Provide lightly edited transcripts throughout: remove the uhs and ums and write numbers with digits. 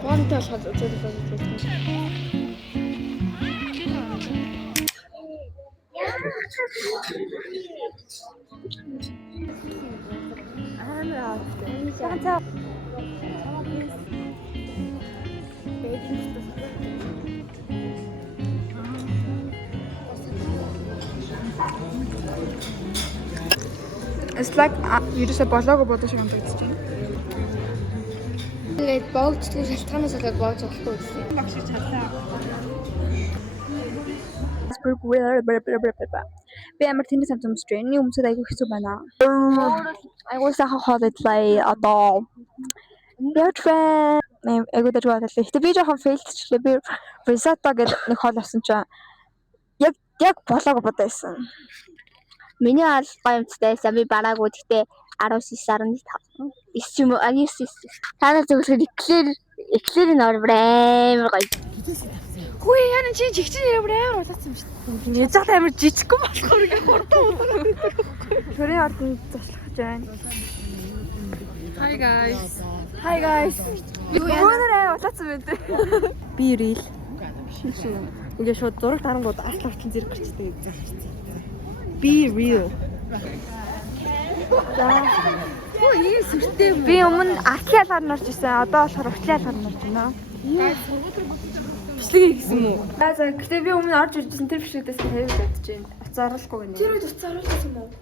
Монтаж хад үзүүлэх. It's like ерөөсө болоог бодож байгаа юм байна. Тэгээд боогцлын шалтгаанаас болоод боож болохгүй гэсэн. Багш чалаа. Би амар тэний самт өмсөж байна. Өмсөд айгүй хэцүү байна. Айгүй сайхан хоодлаа одоо. Your friend айгүй дэж байгаа. Гэтэ би жоохон фейлдчихлээ. Би risotto гэдэг нэг хоол авсан чинь яг болоог бодоасон. Миний албаа юмцдайсаа би бараагүй гэхдээ 19.5 юм уу 9 танаа зөвлөхөд эклерийн орбрээр гоё. Хөөе яна чи жигчэн амар болоодсан юм шүү дээ. Яцаад амар жижигхэн болохоор ингээ хурдан удаа. Төрийн ордонд зашлах гэж байна. Hi guys. Өнөр болоодсан байна дээ. Би ирэл. Ингээ шууд зураг дарангууд аславчин зэрэг гарчдаг гэж байна. Be real. Хөө ийм сүртэй юм. Би өмнө артлиалгаар норж исэн. Одоо болохоор уртлиалгаар норж байна. Бичлэгийг гэсэн юм уу? За гэтээ би өмнө орж иржсэн тэр бичлэгдээс тавьж бодож байна. Уцааралгүй нэ. Тэр үед уцааруулсан юм уу?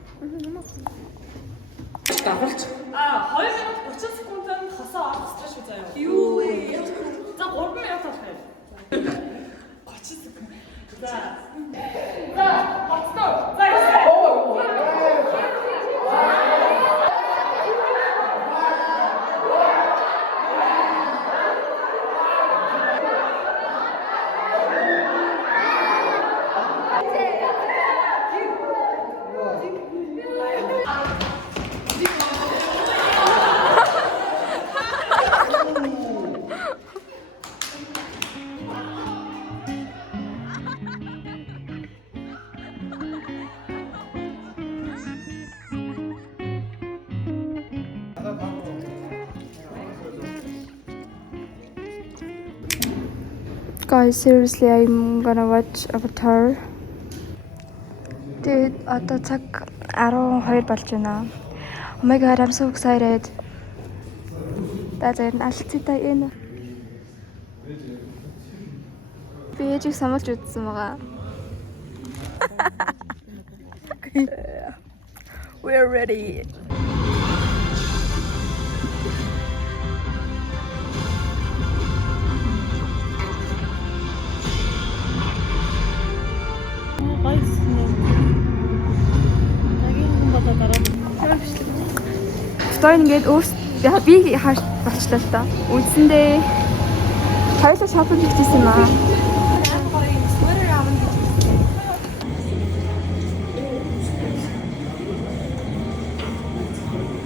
Давалч. 2 минут 30 секунданд хасаа орох гэж байна заяа. Юу вэ? За 3 минут болох юм. 30 секунд. За. Оцноо. Guys, seriously, I'm gonna watch Avatar. Dude, одоо цаг 12 болж байна. Oh my god, I'm so excited. Даа алцтай энэ. Би ээжийг самуулж үзсэн байгаа. We're ready. Стойн ингээд өөрсдөө би харж болчлаа л да. Үндсэндээ хоёулаа шопинг хийсэн юм аа.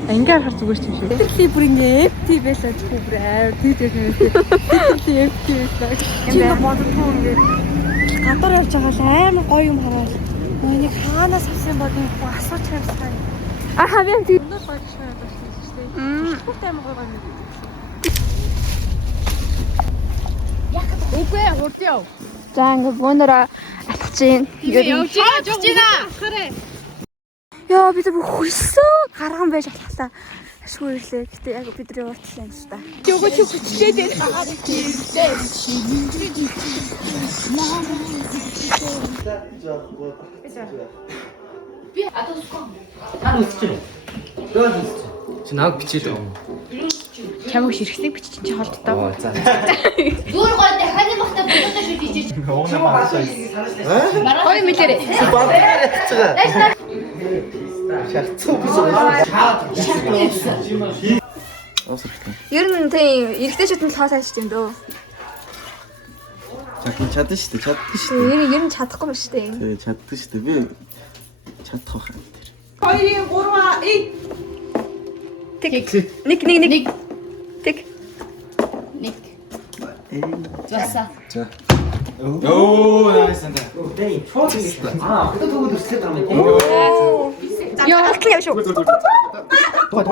Ингээ харах зүгээр ч юм шиг. Тэрхий бүр ингээ FT байлаа ч бүр амар тийдэр нэмээ. Тэрхий FT байлаа. Ингээ бодохгүй ингээ гадар явж байгаа л амар гоё юм хараад. Нэг хаанаас авсан бодсон асууж хайрсан. Хавьяа тийм өндөр гоё шиг байна шүү дээ. Бүгд амар гоё юм. Үгүй хурд яв. За ингээ бөөнөрөө алхаж гин. Явж байна. Хараа. Яа бид хөлсөө гарган байж алхалаа. Ашгүй ирлээ. Гэтэ яг бидний уучлаа юм шүү дээ. Чөөгөө чи хүчлээ дээ. Би адуулсан. Үсчээ. Дөөс үсчээ. Чи нааг бичээд байгаа юм. Чамаг ширхснийг бичиж чи холдтоо. Оо за. Дүүр гоо дахиад бахта бодож шийдэж. Ууна маршаа. Ой мэлэрэ. Баабаа. Шарцсан биш үү? Ер нь тийм эргэжтэйчүүд нь тоол хайж тийм дөө. Чадна шүү дээ. Ер нь чадахгүй биш үү? Тэгээ чаддаг шүү дээ. Би чадах байх юм тэр. 2 3 Нэг. Тэг. Нэг. Зоса. За. Оо, nice энэ. дай шууд ингэ. Одоо төгөөд өсгөх юм байна. Яа, алтлаа шүү. Туга.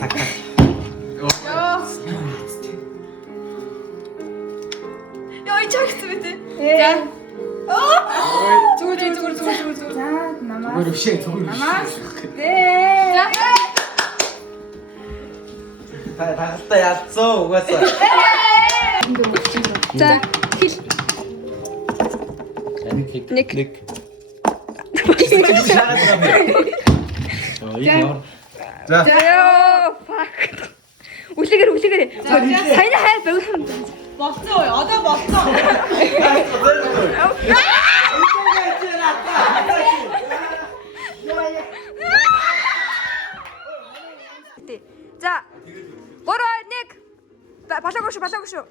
탁. 야, 이 차겠어, 비트. Зүгээр. За, намаа. 다 ядсан угаасаа. 자, хил. Нэг. За. Яа, fuck. Үлээгээр. Сайн хайр байгуулсан. Болцоо. Одоо болцоо. 자, 3, 2, 1. 발라고 шүү. 3,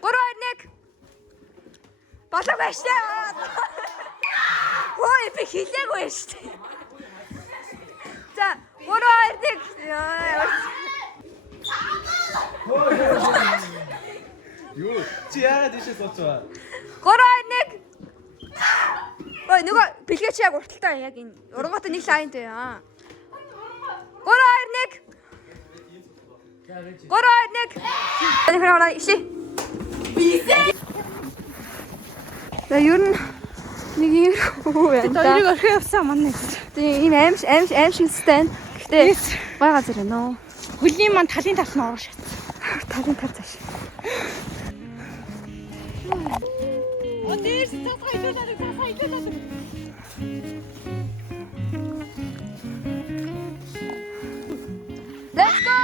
2, 1. 발라고 шүү. Ой, би хийлээгүй шүү. 자, 3, 2, 1. Юу? Чи яагаад тийшээ сууцгаа? 3, 2, 1. Ой, нөгөө бэлгээ чи яг урталтай яг энэ урангуутай нэг лайнтэй аа. 3, 2, 1. 3, 2, 1. Хөрөөрэй иши. За ер нь нэг юм хөө байна. Хоёрыг орхио явсан манай. Тийм ийм аимшигстэй. Гэхдээ гой газар байна уу? Хөлийн маань талын талд нь орох шат. Талын тал цааш. Одэрс цасгаа илүүлээд. Let's go!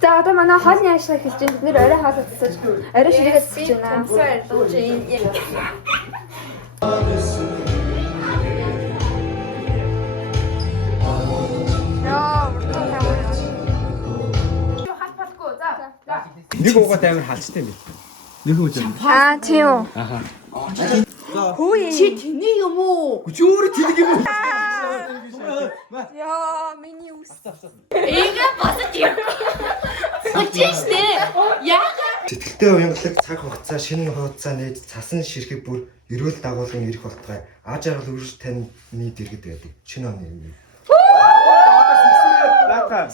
За одоо манай хоолны ашиг хэлж байна. Бид нэр орой хоол утсаж, орой ширээгээ цэцэж байна. Нэг угаад амар халчтай юм. Нэг үү. Аа тийм үү. Аха. Хөөе. Чи тэний юм уу? Чи өөрөө тэлэг юм уу? Яа, миний ус. Эйгээ босож юм. Очиштэй. Яа. Сэтгэлтэй уянгалаг цаг хугацаа шинэ хуудасаа нээж цасан ширхэг бүр эрүүл дагуулan ирэх болтугай аж аргал үрж тань дэргэд байдаг. Шинэ оны юм. Лаата.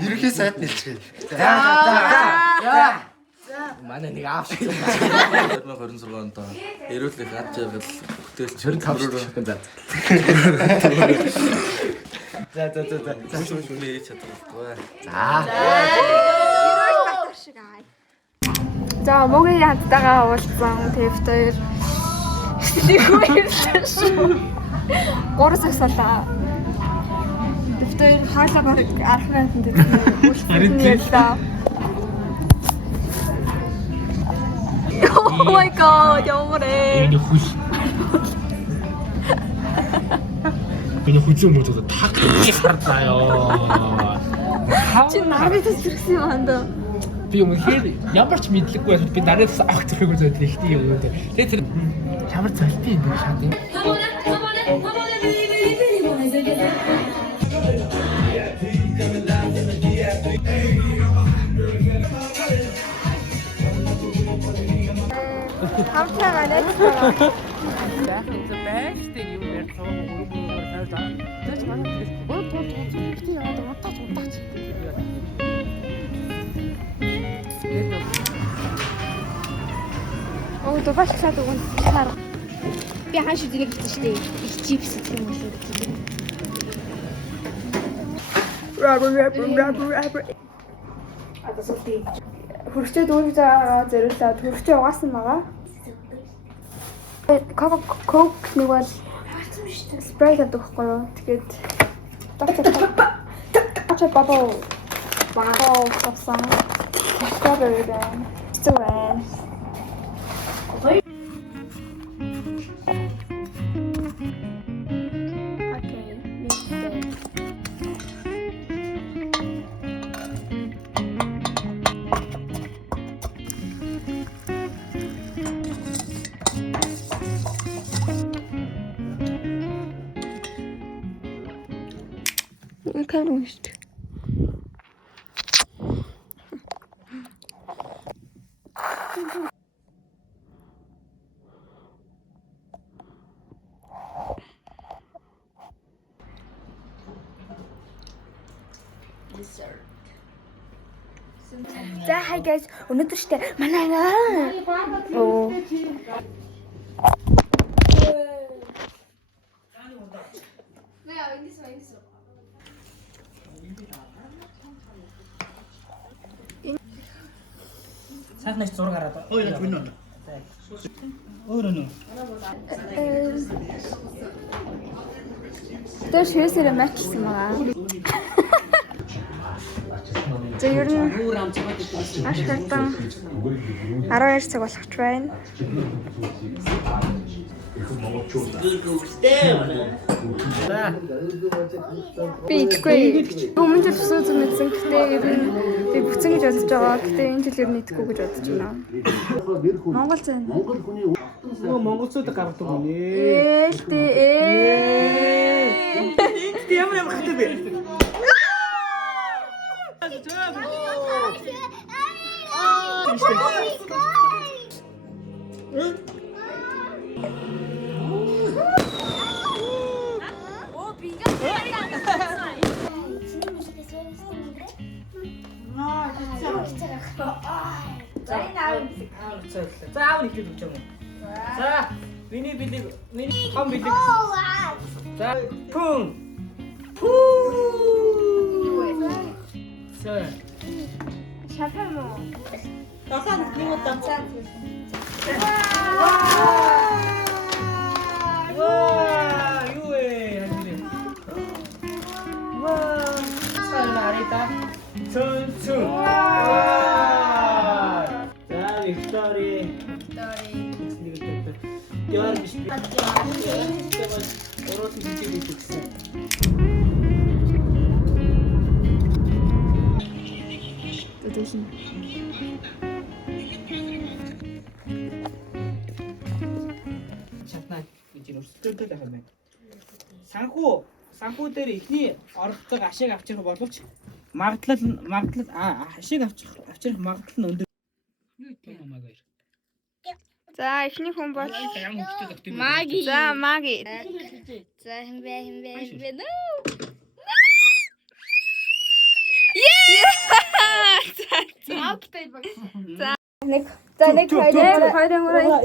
Ерөнхий сайд нэлчгээ. Манай нэг аав шиг юм байна. 2026 онд эрүүл их аж аргал бүтээлч 25 шатан заа. За. Шүнээ хийж чадахгүй. За, мөгийн хамттайгаа уулзсан Тэвтээр. Гурав сагсаалаа. Тэвтээр хаалга бараг архивын уулзсан байлаа. Oh my god, ямарэ. Энэ хүс. Энэ хүзэн мөдөө таг харлаа ёо. Чи нарыг зүрхсэн юм андаа. Би өмнөхөр ямар ч мэдлэггүй байсан би нараас авах зэрэг үзээд ихтэй юм уу. Тэгээ тэр ямар цалтай юм бэ шат юм. Хамтраа нэ. Байхын зөв байштай юм дээр цоо өөрөө тавьж байгаа. Тэч манай тэр би яа удаач. дубалцаад өгөн чаар. Би хааш үнийг хэлсэн шүү дээ. Их чипс гэх юм уу. Одоо сүлтий. Хөрчөө дүүрж байгаа зориулаад хөрчөө угаасан байгаа. Coke нэг бол спрей гэдэг байхгүй юу? Тэгээд Ачаа бабаа авсан. Strawberry байна. Стrawberry. Kind of wished. За hi guys, өнөөдөр штэ манай оо Сайхнаас зураг гараад. Ой, түнэ. Өөрөө. Тэр ширээсээр матчсан байгаа. За ер нь маш хурдан 12 цаг болох ч байна. Би итгэхгүй. Өмнө жил сүүз мэдсэн гэхдээ ер нь би бүцэн гэж бодож байгаа. Гэхдээ энэ жил ер нь итгэхгүй гэж бодож байна. Монгол зэн. Монголчууд гаргадаг юм ээ. Ямар хатаа бэ? За аав нэг л өгч юм уу? За миний билег миний хам билег. За пүн. За Шапар мо. Дахан нэг удаа цаа. Ваа, юу ээ? Ваа, саларита. Цун. За, Виктори. Яар биш. Ороод хэлээ гэсэн. Төдөөсөн. Чатнаа гэж өрсөлдөд байгаа юм байна. Санхүү дээр ихний оролцоог ашиг авчрах боловч магадлал ашиг авчрах магадлал нь өндөр. Юу гэх юм аа. За эхний хүн бол Маги. За Маги. За хэмбэ. Нэг хоёрын ураа.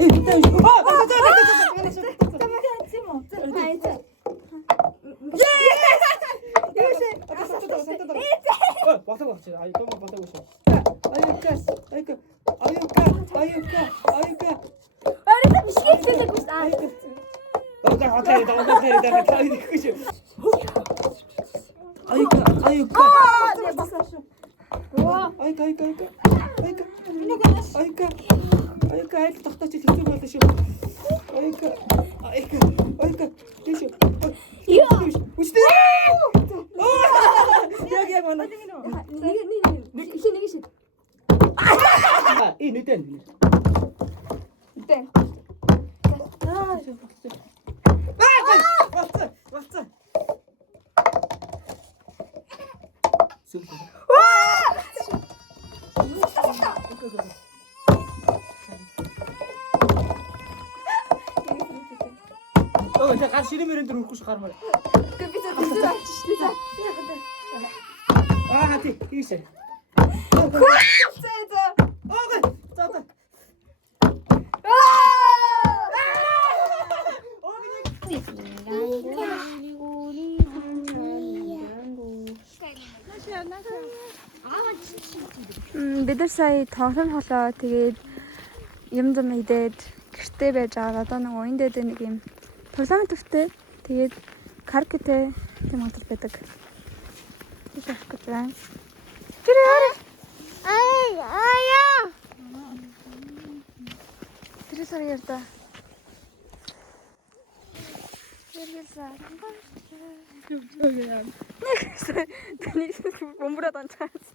Ой, гар ширэмэрэн дээр үрхгүй гармаар. Хати, ийшээ. За. Бид нар сая тоглоом холоо тэгээд юм идээд гэртээ байж байгаа. Одоо нэг уян дээд нэг юм парламент төвтэй тэгээд каркетэй тийм model байдаг. Их их гэж байна. Тэр яа? Тэр сар ярда. Тэргэлсаа. Нэг бомбраад анцаас.